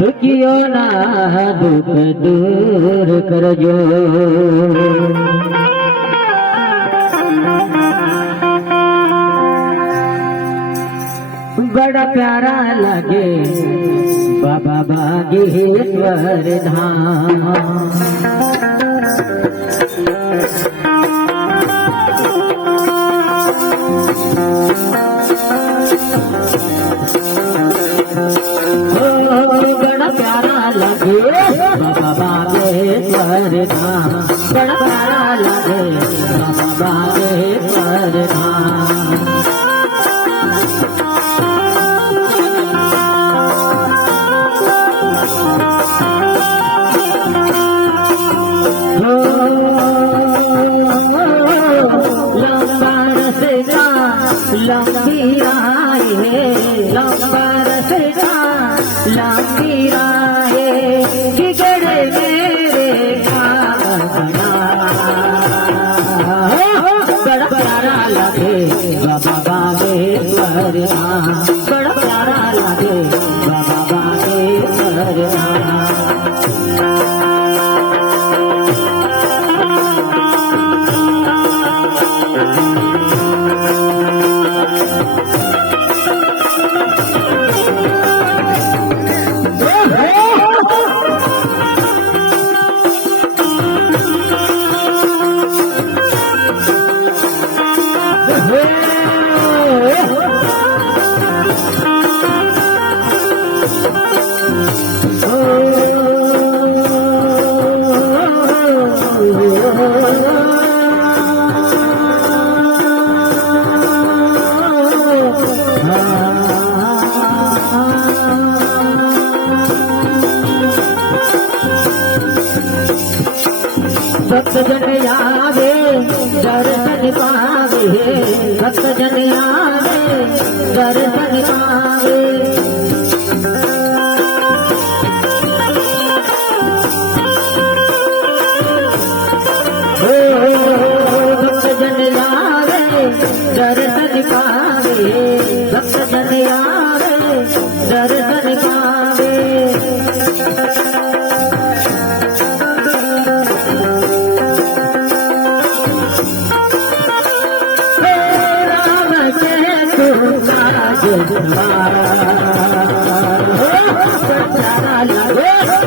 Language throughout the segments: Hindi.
दुखियो ना दुख दूर करजो। बड़ा प्यारा लगे बाबा बागेश्वर धाम। बड़ा प्यारा लगे बाबा बागेश्वर धाम। बड़ा प्यारा लगे बाबा बागेश्वर धाम। लंबी राहे लंबा रसेगा लंबी राहे बिगड़े मेरे बड़ा प्यारा लगे बाबा बागेश्वर धाम। बड़ा प्यारा लगे बाबा बागेश्वर धाम। भक्त जन आवे दर्शन पावे। भक्त जन आवे दर्शन पावे। भक्त जन आवे दर्शन पावे। भक्त जन आवे दर्शन पावे। प्यारा लगे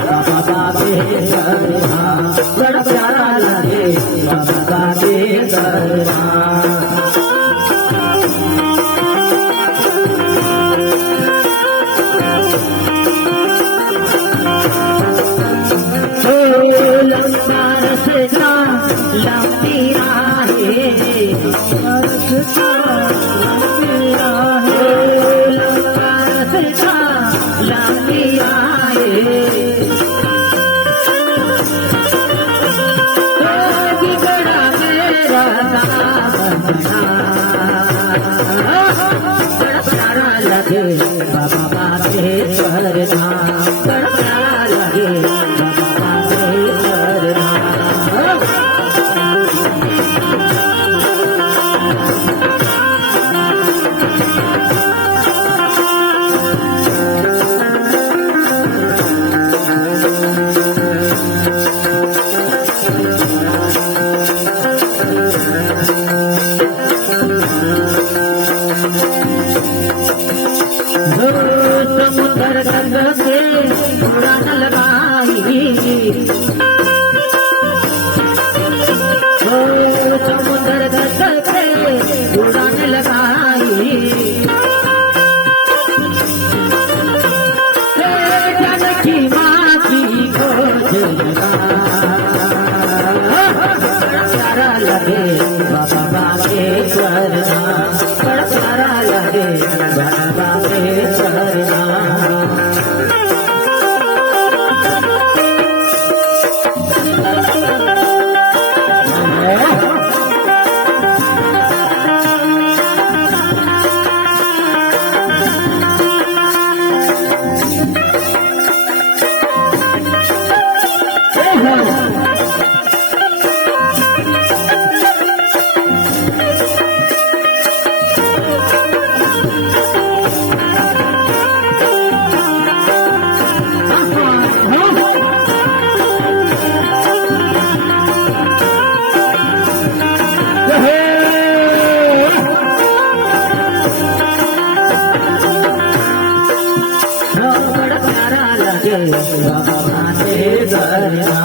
बाबा बागेश्वर धाम। बड़ा प्यारा लगे बाबा बागेश्वर धाम। लंबा रस्ता लंबी राहे लंबी राहे लंबा रस्ता लंबी राहे बिगड़ा मेरा बड़ा प्यारा लगे बाबा बागेश्वर धाम। बड़ा प्यारा लगे बाबा बागेश्वर धाम। समुद्र गंग से उड़ान लगाई। समुद्र गंग से उड़ान लगाई। जानकी माँ की खोज लगा। प्यारा लगे बाबा बागेश्वर धाम। बड़ा प्यारा लगे बाबा बागेश्वर धाम। बड़ा प्यारा लगे बाबा के दरना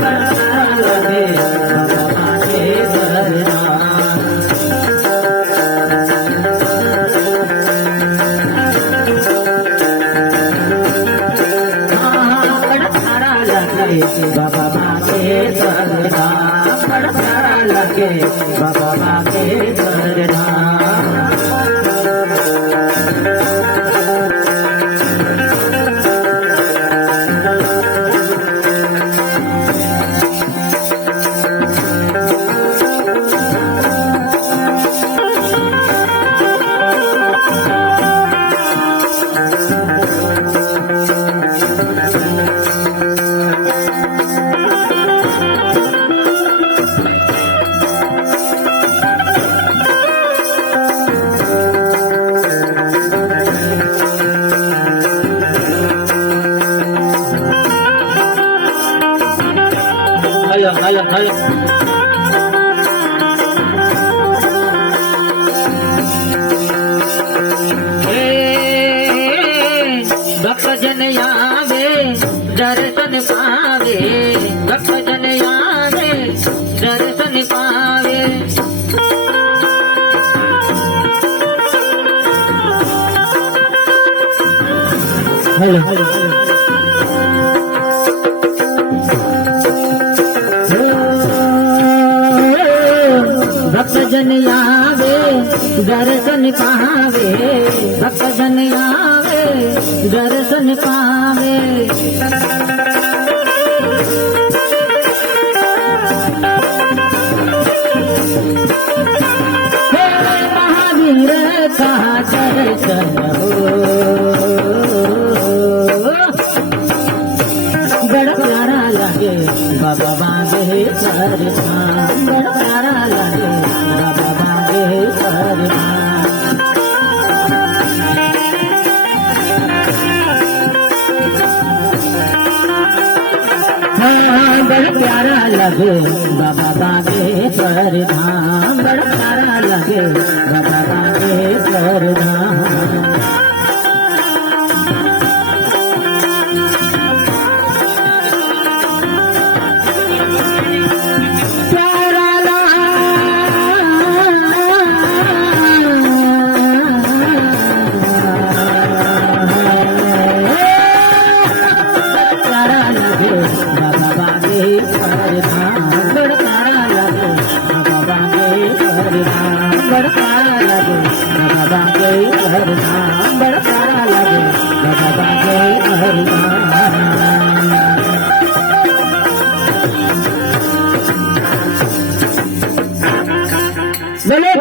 बड़ा प्यारा लगे बाबा के दरना बाबा के दरना बड़ा प्यारा लगे बाबा के दरना भक्त जन आवे दर्शन पावे भक्त जन आवे दर्शन पावे भक्त जन आवे दर्शन पावे भक्त जन आवे दर्शन पावे महावीर का दर्शन बड़ा प्यारा लगे बाबा बागे करना बड़ा प्यारा लगे बाबा बागे करना बड़ा प्यारा लगे बाबा बागे करना बड़ा प्यारा लगे बाबा बागे करना बड़ा प्यारा लगे बाबा के करना बड़ा प्यारा लगे बाबा के करना बोले